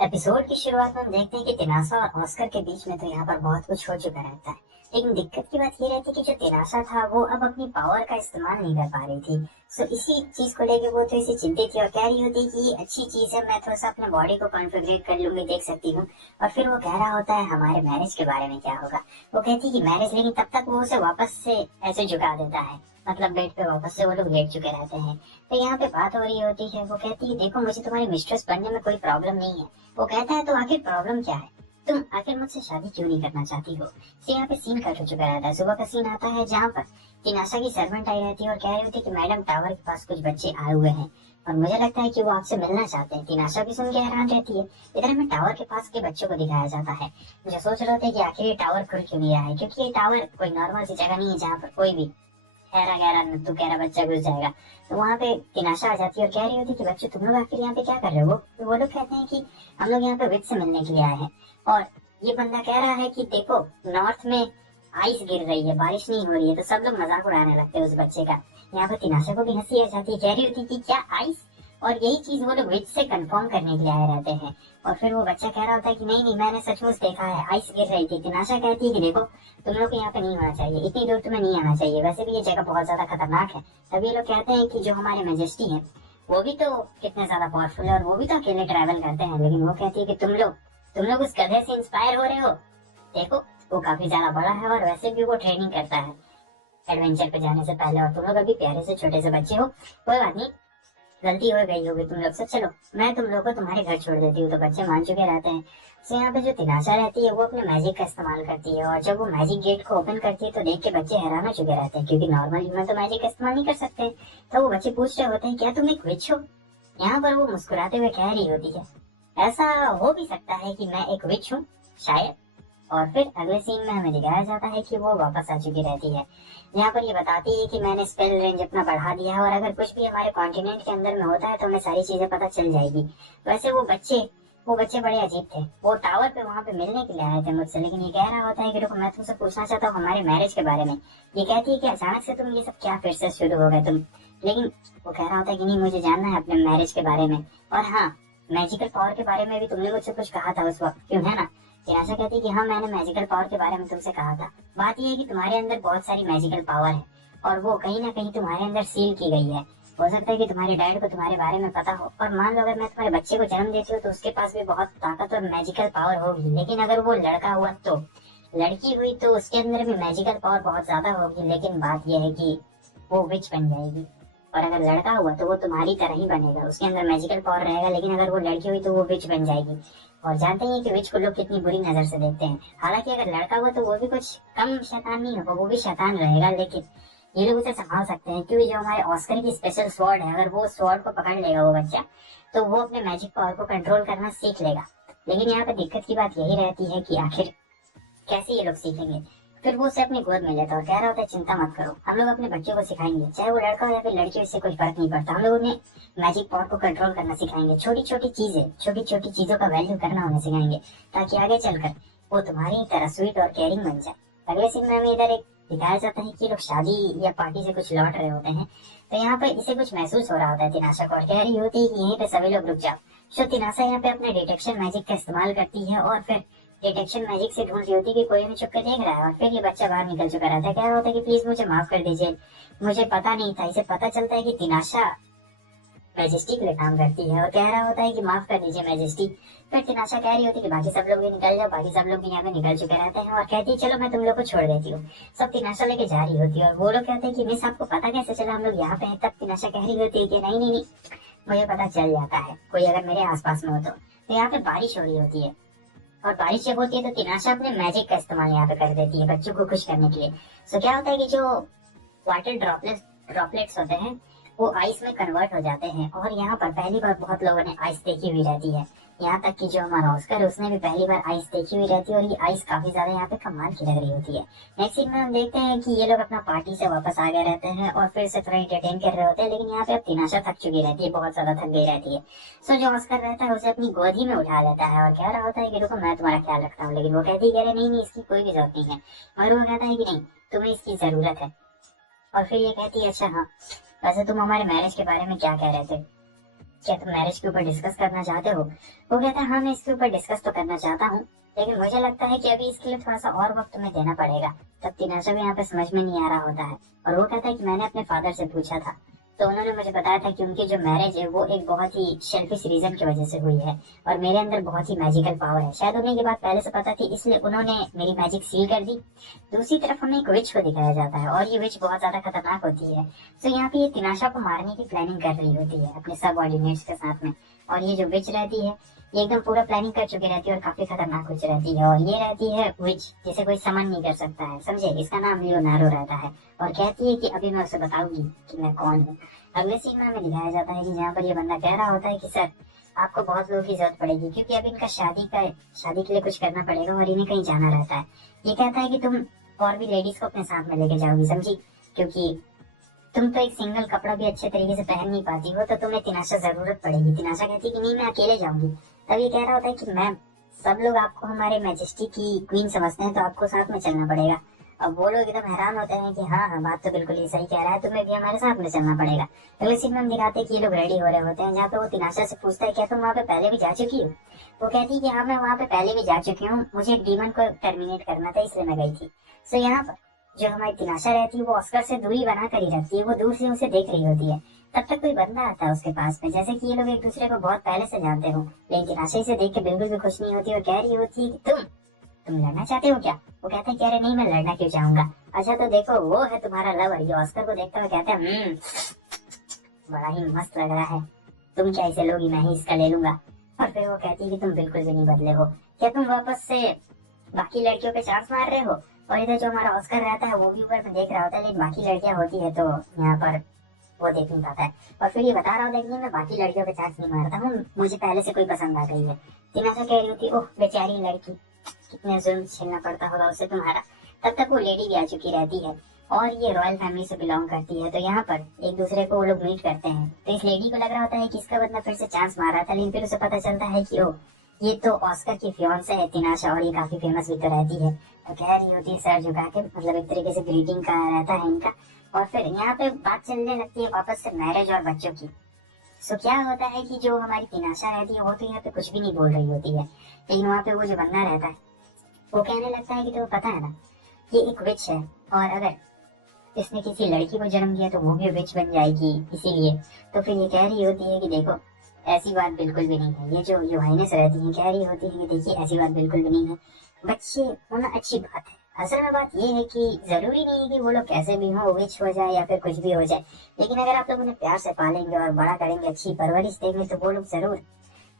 Episode की शुरुआत में हम देखते हैं कि तिनाशा और ऑस्कर के बीच में तो यहाँ पर बहुत कुछ हो चुका रहता है। लेकिन दिक्कत की बात ये रहती है कि जो तिनाशा था वो अब अपनी पावर का इस्तेमाल नहीं कर पा रही थी। सो इसी चीज को लेके वो तो इसे चिंतित थी और कह रही होती कि ये अच्छी चीज है, मैं थोड़ा सा अपने बॉडी को कॉन्फ़िगरेट कर लूंगी, देख सकती हूँ। और फिर वो कह रहा होता है हमारे मैरिज के बारे में क्या होगा। वो कहती है कि मैरिज, लेकिन तब तक वो उसे वापस से ऐसे झुका देता है, मतलब बेड पे वापस से वो लोग लेट चुके रहते हैं। तो यहाँ पे बात हो रही होती है, वो कहती है देखो मुझे तुम्हारी मिस्ट्रेस बनने में कोई प्रॉब्लम नहीं है। वो कहता है तो आखिर प्रॉब्लम क्या है, तुम आखिर मुझसे शादी क्यों नहीं करना चाहती हो। तो यहाँ पे सीन कट हो चुका रहता है। सुबह का सीन आता है जहाँ पर तिनाशा की सर्वेंट आई रहती है और कह रही होती है कि मैडम टावर के पास कुछ बच्चे आए हुए हैं और मुझे लगता है कि वो आपसे मिलना चाहते हैं। तिनाशा भी सुन के हैरान रहती है। इधर हमें टावर के पास के बच्चों को दिखाया जाता है। मुझे सोच रहे थे कि आखिर ये टावर खुल क्यों नहीं रहा है, क्योंकि ये टावर कोई नॉर्मल सी जगह नहीं है जहाँ पर कोई भी ठहरा गहरा नत्थु कहरा बच्चा घुस जाएगा। तो वहाँ पे तिनाशा आ जाती है और कह रही होती कि बच्चों तुम लोग आखिर यहाँ पे क्या कर रहे हो। वो लोग कहते हैं कि हम लोग यहाँ पे विद से मिलने के लिए आए हैं। और ये बंदा कह रहा है कि देखो नॉर्थ में आइस गिर रही है, बारिश नहीं हो रही है। तो सब लोग मजाक उड़ाने लगते हैं उस बच्चे का। यहाँ पे तिनाशा को भी हंसी आ जाती है, कह रही होती कि क्या आइस। और यही चीज वो लोग विद से कंफर्म करने के लिए आए रहते हैं। और फिर वो बच्चा कह रहा होता है कि नहीं नहीं, मैंने सचमुच देखा है, आइस गिर रही थी। तिनाशा कहती है कि देखो तुम लोग को यहाँ पे नहीं होना चाहिए, इतनी दूर तुम्हें नहीं आना चाहिए, वैसे भी ये जगह बहुत ज्यादा खतरनाक है। तभी ये लोग कहते हैं कि जो हमारे मैजेस्टी हैं वो भी तो कितने ज्यादा पावरफुल है और वो भी तो अकेले ट्रैवल करते हैं। लेकिन वो कहती है कि तुम लोग उस गधे से इंस्पायर हो रहे हो। देखो वो काफी ज्यादा बड़ा है और वैसे भी वो ट्रेनिंग करता है एडवेंचर पे जाने से पहले, और तुम लोग अभी प्यारे से छोटे से बच्चे हो। कोई बात नहीं, गलती हो गई होगी तुम लोग से, चलो मैं तुम लोग को तुम्हारे घर छोड़ देती हूँ। तो बच्चे मान चुके रहते हैं। तो यहाँ पे जो तिनाशा रहती है वो अपने मैजिक का इस्तेमाल करती है और जब वो मैजिक गेट को ओपन करती है तो देख के बच्चे हैरान हो चुके रहते हैं, क्योंकि नॉर्मल ह्यूमन तो मैजिक का इस्तेमाल नहीं कर सकते। तो वो बच्चे पूछ रहे होते हैं क्या तुम एक विच हो। यहाँ पर वो मुस्कुराते हुए कह रही होती है ऐसा हो भी सकता है कि मैं एक विच हूँ, शायद। और फिर अगले सीन में हमें दिखाया जाता है कि वो वापस आ चुकी रहती है। यहाँ पर ये बताती है कि मैंने स्पेल रेंज अपना बढ़ा दिया है और अगर कुछ भी हमारे कॉन्टिनेंट के अंदर में होता है तो हमें सारी चीजें पता चल जाएगी। वैसे वो बच्चे बड़े अजीब थे। वो टावर पे वहां पे मिलने के लिए आए थे मुझसे, लेकिन ये कह रहा होता है कि देखो मैं तुमसे पूछना चाहता हूँ हमारे मैरिज के बारे में। ये कहती है कि अचानक से तुम ये सब क्या फिर से शुरू हो गए तुम। लेकिन वो कह रहा होता है कि नहीं, मुझे जानना है अपने मैरिज के बारे में। और हाँ, मैजिकल पावर के बारे में भी तुमने मुझसे कुछ कहा था उस वक्त, क्यों है ना। तिनाशा कहती है कि हाँ, मैंने मैजिकल पावर के बारे में तुमसे कहा था। बात यह है कि तुम्हारे अंदर बहुत सारी मैजिकल पावर है और वो कहीं ना कहीं तुम्हारे अंदर सील की गई है। हो सकता है कि तुम्हारे डैड को तुम्हारे बारे में पता हो, और मान लो अगर मैं तुम्हारे बच्चे को जन्म देती हूँ तो उसके पास भी बहुत ताकत और मैजिकल पावर होगी। लेकिन अगर वो लड़का हुआ तो, लड़की हुई तो उसके अंदर भी मैजिकल पावर बहुत ज्यादा होगी। लेकिन बात यह है कि वो विच बन जाएगी। और अगर लड़का हुआ तो वो तुम्हारी तरह ही बनेगा, उसके अंदर मैजिकल पावर रहेगा। लेकिन अगर वो लड़की हुई तो वो विच बन जाएगी। और जानते हैं कि विच को लोग कितनी बुरी नजर से देखते हैं। हालांकि अगर लड़का हुआ तो वो भी कुछ कम शैतान नहीं होगा, वो भी शैतान रहेगा। लेकिन ये लोग उसे संभाल सकते हैं, क्योंकि जो हमारे ऑस्कर की स्पेशल स्वॉर्ड है, अगर वो स्वॉर्ड को पकड़ लेगा वो बच्चा, तो वो अपने मैजिक पावर को कंट्रोल करना सीख लेगा। लेकिन यहाँ पे दिक्कत की बात यही रहती है कि आखिर कैसे ये लोग सीखेंगे। फिर वो उसे अपनी गोद में लेता और कह रहा होता है चिंता मत करो, हम लोग अपने बच्चों को सिखाएंगे, चाहे वो लड़का हो या फिर लड़की, इससे कुछ फर्क नहीं पड़ता। हम लोग उन्हें मैजिक पावर को कंट्रोल करना सिखाएंगे, छोटी छोटी चीजों का वैल्यू करना उन्हें सिखाएंगे, ताकि आगे चलकर वो तुम्हारी तरह स्वीट और केयरिंग बन जाए। अगले सीन में हमें इधर एक दिखाया जाता है कि लोग शादी या पार्टी से कुछ लौट रहे होते हैं। तो यहाँ पर इसे कुछ महसूस हो रहा होता है तिनाशा को, और कह रही होती है कि यहीं पे सभी लोग रुक जाओ। तो तिनाशा यहाँ पे अपने डिटेक्शन मैजिक का इस्तेमाल करती है और फिर डिटेक्शन मैजिक से ढूंढ रही होती कि कोई हमें छुप के देख रहा है। और फिर ये बच्चा बाहर निकल चुका रहता है, कह रहा होता है कि प्लीज मुझे माफ कर दीजिए, मुझे पता नहीं था। इसे पता चलता है कि तिनाशा मैजेस्टी के लिए काम करती है और कह रहा होता है कि माफ कर दीजिए मैजेस्टी। फिर तिनाशा कह रही होती है कि बाकी सब लोग भी निकल जाओ। बाकी सब लोग भी यहाँ पे निकल चुके रहते हैं और कहती है चलो मैं तुम लोग को छोड़ देती हूँ। सब तिनाशा लेके जा रही होती है और वो लोग कहते हैं कि मिस आपको पता कैसे चला हम लोग यहाँ पे हैं। तब तिनाशा कह रही होती है कि नहीं नहीं नहीं, मुझे पता चल जाता है कोई अगर मेरे आसपास में हो तो यहाँ पे बारिश हो रही होती है। और बारिश जब होती है तो तिनाशा अपने मैजिक का इस्तेमाल यहाँ पे कर देती है बच्चों को खुश करने के लिए। सो क्या होता है कि जो वाटर ड्रॉपलेट्स होते हैं वो आइस में कन्वर्ट हो जाते हैं। और यहाँ पर पहली बार बहुत लोगों ने आइस देखी हुई रहती है, यहाँ तक कि जो हमारा ऑस्कर है उसने भी पहली बार आइस देखी हुई रहती है। और ये आइस काफी ज्यादा यहाँ पे कमाल की लग रही होती है। नेक्स्ट सीन में हम देखते हैं कि ये लोग अपना पार्टी से वापस आ गए रहते हैं और फिर से थोड़ा एंटरटेन कर रहे होते हैं। लेकिन यहाँ पे अब तिनाशा थक चुकी रहती है, बहुत ज्यादा थक गई रहती है। सो जो ऑस्कर रहता है उसे अपनी गोद ही में उठा लेता है और कह रहा होता है कि रुको मैं तुम्हारा ख्याल रखता हूँ। लेकिन वो कहती है नहीं नहीं, इसकी कोई भी जरूरत नहीं है। और वो कहता है कि नहीं, तुम्हें इसकी जरूरत है। और फिर ये कहती है अच्छा हाँ, वैसे तुम हमारे मैरिज के बारे में क्या कह रहे थे। क्या तुम मैरिज के ऊपर डिस्कस करना चाहते हो? वो कहता है हाँ मैं इसके ऊपर डिस्कस तो करना चाहता हूँ, लेकिन मुझे लगता है कि अभी इसके लिए थोड़ा सा और वक्त तुम्हें देना पड़ेगा। तब तिनाशा भी यहाँ पे समझ में नहीं आ रहा होता है, और वो कहता है कि मैंने अपने फादर से पूछा था, तो उन्होंने मुझे बताया था कि उनकी जो मैरिज है वो एक बहुत ही शेल्फिश रीजन की वजह से हुई है, और मेरे अंदर बहुत ही मैजिकल पावर है। शायद उन्हें ये बात पहले से पता थी, इसलिए उन्होंने मेरी मैजिक सील कर दी। दूसरी तरफ हमें एक विच को दिखाया जाता है, और ये विच बहुत ज्यादा खतरनाक होती है। तो यहाँ पे ये तिनाशा को मारने की प्लानिंग कर रही होती है अपने सब ऑर्डिनेट्स के साथ में, और ये जो विच रहती है ये एकदम पूरा प्लानिंग कर चुकी रहती है, और काफी खतरनाक विच रहती है। और ये रहती है विच जिसे कोई समन नहीं कर सकता है, समझे? इसका नाम लियोनार्डो रहता है, और कहती है कि अभी मैं उसे बताऊंगी कि मैं कौन हूँ। अगले सीन में हमें दिखाया जाता है कि जहाँ पर ये बंदा कह रहा होता है कि सर आपको बहुत लोगों की जरूरत पड़ेगी, क्योंकि अब इनका शादी के लिए कुछ करना पड़ेगा, और इन्हें कहीं जाना रहता है। ये कहता है कि तुम और भी लेडीज को अपने साथ में लेके जाओगी, समझी? क्योंकि तुम तो एक सिंगल कपड़ा भी अच्छे तरीके से पहन नहीं पाती हो, तो तुम्हें तिनाशा जरूरत पड़ेगी। तिनाशा कहती है कि नहीं मैं अकेले जाऊंगी। तब ये कह रहा होता है कि मैम सब लोग आपको हमारे मैजेस्टी की क्वीन समझते हैं, तो आपको साथ में चलना पड़ेगा। अब वो लोग एकदम हैरान होते हैं कि हाँ हाँ बात तो बिल्कुल ही सही कह रहा है, तुम्हें भी हमारे साथ में चलना पड़ेगा। अगले सीन में हम दिखाते हैं कि ये लोग रेडी हो रहे होते हैं, जहाँ पे वो तिनाशा से पूछता है क्या तुम वहाँ पे पहले भी जा चुकी हो? वो कहती है कि हाँ मैं वहाँ पे पहले भी जा चुकी हूँ, मुझे एक डीमन को टर्मिनेट करना था इसलिए मैं गई थी। सो यहाँ पर जो हमारी तिनाशा रहती है वो ऑस्कर से दूरी बना कर ही रखती है, वो दूर से उसे देख रही होती है। तब तक कोई बंदा आता है उसके पास में, जैसे कि ये लोग एक दूसरे को बहुत पहले से जानते हो, लेकिन तिनाशा इसे देख के बिल्कुल भी खुश नहीं होती और कह रही होती है कि तुम लड़ना चाहते हो क्या? वो कहता है कि अरे नहीं मैं लड़ना क्यों चाहूंगा, अच्छा तो देखो वो है तुम्हारा लवर। ये ऑस्कर को देखता हुआ कहता है बड़ा ही मस्त लग रहा है, तुम क्या इसे लोगी, मैं ही इसका ले लूंगा। और फिर वो कहती है कि तुम बिल्कुल भी नहीं बदले हो, क्या तुम वापस से बाकी लड़कियों पे चांस मार रहे हो? और इधर जो हमारा ऑस्कर रहता है वो भी ऊपर पे देख रहा होता है, लेकिन बाकी लड़कियां होती है तो यहाँ पर वो देख नहीं पाता है। और फिर ये बता रहा होता है कि मैं बाकी लड़कियों पे चांस नहीं मारता हूँ, मुझे पहले से कोई पसंद आ गई है। तिनाशा कह रही होती ओह बेचारी लड़की, कितने जुल्म झेलना पड़ता होगा उसे तुम्हारा। तब तक वो लेडी भी आ चुकी रहती है, और ये रॉयल फैमिली से बिलोंग करती है, तो यहाँ पर एक दूसरे को वो लोग मीट करते हैं। तो इस लेडी को लग रहा होता है कि इसका बंदा फिर से चांस मार रहा था, लेकिन फिर उसे पता चलता है कि ओ ये तो ऑस्कर की फियांसे है तिनाशा, और ये काफी फेमस भी तो रहती है। तो कह रही होती है सर झुका के, मतलब एक तरीके से ग्रीटिंग का रहता है इनका। और फिर यहाँ पे बात चलने लगती है वापस से मैरिज और बच्चों की। सो क्या होता है कि जो हमारी तिनाशा रहती है वो तो यहाँ पे कुछ भी नहीं बोल रही होती है, लेकिन वहाँ पे वो जो बंदा रहता है वो कहने लगता है कि तुम्हें पता है ना ये एक विच है, और अगर इसने किसी लड़की को जन्म दिया तो वो भी विच बन जाएगी, इसीलिए। तो फिर ये कह रही होती है कि देखो ऐसी बात बिल्कुल भी नहीं है। ये जो योहाइनेस रहती है कह रही होती है कि देखिए ऐसी बात बिल्कुल भी नहीं है, बच्चे होना अच्छी बात है। असल में बात ये है कि जरूरी नहीं है कि वो लोग कैसे भी हो, विच हो जाए या फिर कुछ भी हो जाए, लेकिन अगर आप लोग उन्हें प्यार से पालेंगे और बड़ा करेंगे, अच्छी परवरिश देंगे, तो वो लोग जरूर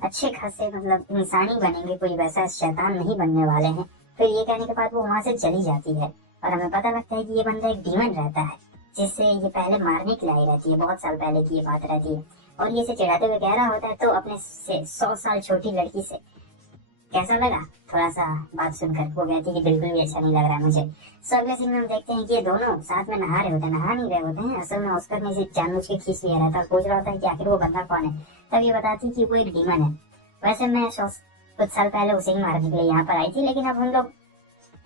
अच्छे खासे मतलब इंसानी बनेंगे, कोई वैसा शैतान नहीं बनने वाले हैं। फिर ये कहने के बाद वो वहां से चली जाती है, और हमें पता लगता है कि ये बंदा एक डीमन रहता है जिससे ये पहले मारने की लाई रहती है, बहुत साल पहले की ये बात रहती है। और ये इसे चिढ़ाते हुए कह रहा होता है तो अपने से 100 साल छोटी लड़की से कैसा लगा? थोड़ा सा बात सुनकर वो कहती है कि बिल्कुल भी अच्छा नहीं लग रहा है मुझे। सो अगले सीन में हम देखते हैं कि ये दोनों साथ में नहा रहे होते हैं, नहा नहीं रहे होते हैं असल में, ऑस्कर ने इसे जानबूझ के खींच लिया रहता है, पूछ रहा होता है कि आखिर वो बंदा कौन है। तब ये बताती है कि वो एक डीमन है। वैसे मैं कुछ साल पहले उसे ही मारने के लिए यहाँ पर आई थी, लेकिन अब हम लोग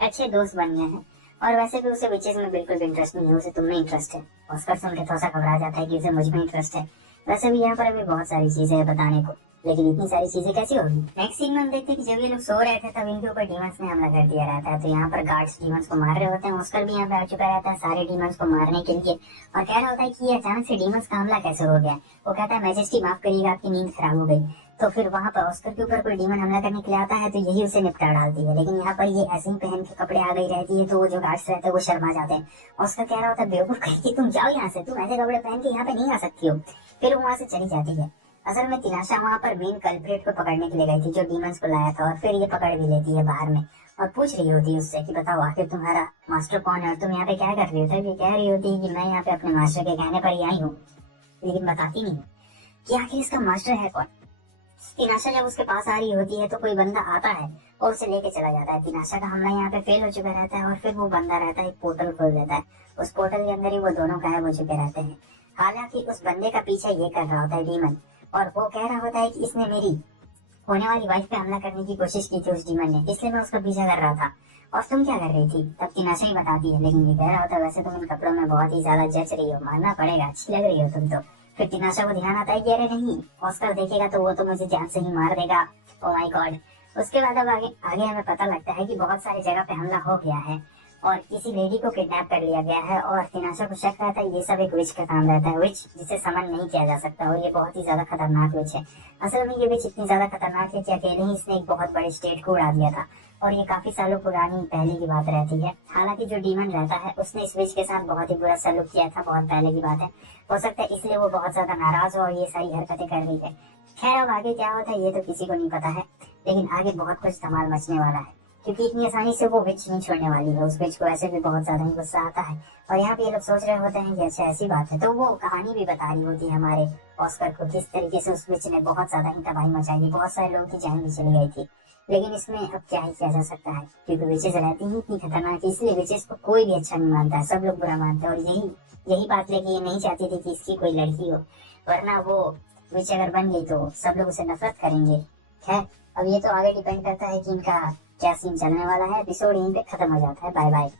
अच्छे दोस्त बन गए हैं, और वैसे भी उसे विचेस में बिल्कुल भी इंटरेस्ट नहीं है, उसे तुम में इंटरेस्ट है। ऑस्कर सुन के थोड़ा सा घबरा जाता है कि उसे मुझ में इंटरेस्ट है। वैसे भी यहाँ पर अभी बहुत सारी चीजें है बताने को, लेकिन इतनी सारी चीजें कैसी होगी? नेक्स्ट सीन में हम देखते हैं कि जब ये लोग सो रहे थे तब इनके ऊपर डीमंस ने हमला कर दिया रहता है। तो यहाँ पर गार्ड्स डीमंस को मार रहे होते हैं, ऑस्कर भी यहाँ पे आ चुका रहता है सारे डीमंस को मारने के लिए, और कह रहा होता है कि ये अचानक से डीमंस का हमला कैसे हो गया। वो कहता है मैजेस्टी माफ करिएगा आपकी नींद खराब हो गई। तो फिर वहाँ पर ऑस्कर के ऊपर कोई डीमन हमला करने के लिए आता है तो यही उसे निपटा डालती है, लेकिन यहाँ पर ये ऐसे ही पहन के कपड़े आ गई रहती है, तो वो जो गार्ड्स रहते हैं वो शर्मा जाते हैं। ऑस्कर कह रहा होता है बेवकूफ कहीं कि तुम जाओ यहाँ से, तुम ऐसे कपड़े पहन के यहाँ पे नहीं आ सकती हो। फिर वो वहाँ से चली जाती है। असल में तिनाशा वहाँ पर मेन कल्प्रेट को पकड़ने के लिए गई थी जो डीमंस को लाया था, और फिर ये पकड़ भी लेती है बाहर में, और पूछ रही होती है उससे कि बताओ आखिर तुम्हारा मास्टर कौन है और तुम यहाँ पे क्या कर रही हो। तब ये कह रही होती है कि मैं यहाँ पे अपने मास्टर के कहने पर ही आई हूँ, लेकिन बताती नहीं कि आखिर इसका मास्टर है कौन। तिनाशा जब उसके पास आ रही होती है तो कोई बंदा आता है और उसे लेके चला जाता है। तिनाशा का हमला यहाँ पे फेल हो चुका रहता है, और फिर वो बंदा रहता है एक पोर्टल खोल देता है, उस पोर्टल के अंदर ही वो दोनों गायब हो चुके रहते हैं। हालांकि उस बंदे का पीछा ये कर रहा होता है डीमन, और वो कह रहा होता है कि इसने मेरी होने वाली वाइफ पे हमला करने की कोशिश की थी उस डीमन ने, इसलिए मैं उसका पीछा कर रहा था। और तुम क्या कर रही थी? तब तिनाशा ही बताती है, लेकिन ये कह रहा होता है वैसे तुम इन कपड़ों में बहुत ही ज्यादा जच रही हो, मानना पड़ेगा अच्छी लग रही हो तुम तो। फिर तिनाशा को ध्यान आता है कि अरे नहीं, ऑस्कर देखेगा तो वो तो मुझे जान से ही मार देगा। Oh my God. उसके बाद अब आगे आगे हमें पता लगता है कि बहुत सारी जगह पे हमला हो गया है और किसी लेडी को किडनैप कर लिया गया है और तिनाशा को शक रहता है ये सब एक विच का काम रहता है, विच जिसे समन नहीं किया जा सकता और ये बहुत ही ज्यादा खतरनाक विच है। असल में ये विच इतनी ज्यादा खतरनाक है कि अकेले ही इसने एक बहुत बड़े स्टेट को उड़ा दिया था और ये काफी सालों पुरानी पहले की बात रहती है। हालांकि जो डीमन रहता है उसने इस विच के साथ बहुत ही बुरा सलूक किया था, बहुत पहले की बात है। हो सकता है इसलिए वो बहुत ज्यादा नाराज हो और ये सारी हरकतें कर रही है। खैर अब आगे क्या होता है ये तो किसी को नहीं पता है, लेकिन आगे बहुत कुछ धमाल मचने वाला है क्योंकि इतनी आसानी से वो विच नहीं छोड़ने वाली है। उस विच को ऐसे भी बहुत ज्यादा ही गुस्सा आता है और यहाँ पे ये लोग सोच रहे होते हैं कि अच्छा ऐसी बात है, तो वो कहानी भी बता रही होती है हमारे ऑस्कर को किस तरीके से उस विच ने बहुत ज्यादा ही तबाही मचाई थी, बहुत सारे लोगों की जान भी चली गई थी। लेकिन इसमें अब क्या ही किया जा सकता है क्योंकि विचेस रहती ही इतनी खतरनाक है, इसलिए विचेस को कोई भी अच्छा नहीं मानता है, सब लोग बुरा मानते हैं। और यही बात लेके ये नहीं चाहती थी कि इसकी कोई लड़की हो, वरना वो विच अगर बन गई तो सब लोग उसे नफरत करेंगे। खैर अब ये तो आगे डिपेंड करता है कि इनका क्या सीन चलने वाला है। एपिसोड यहीं पे खत्म हो जाता है। Bye bye.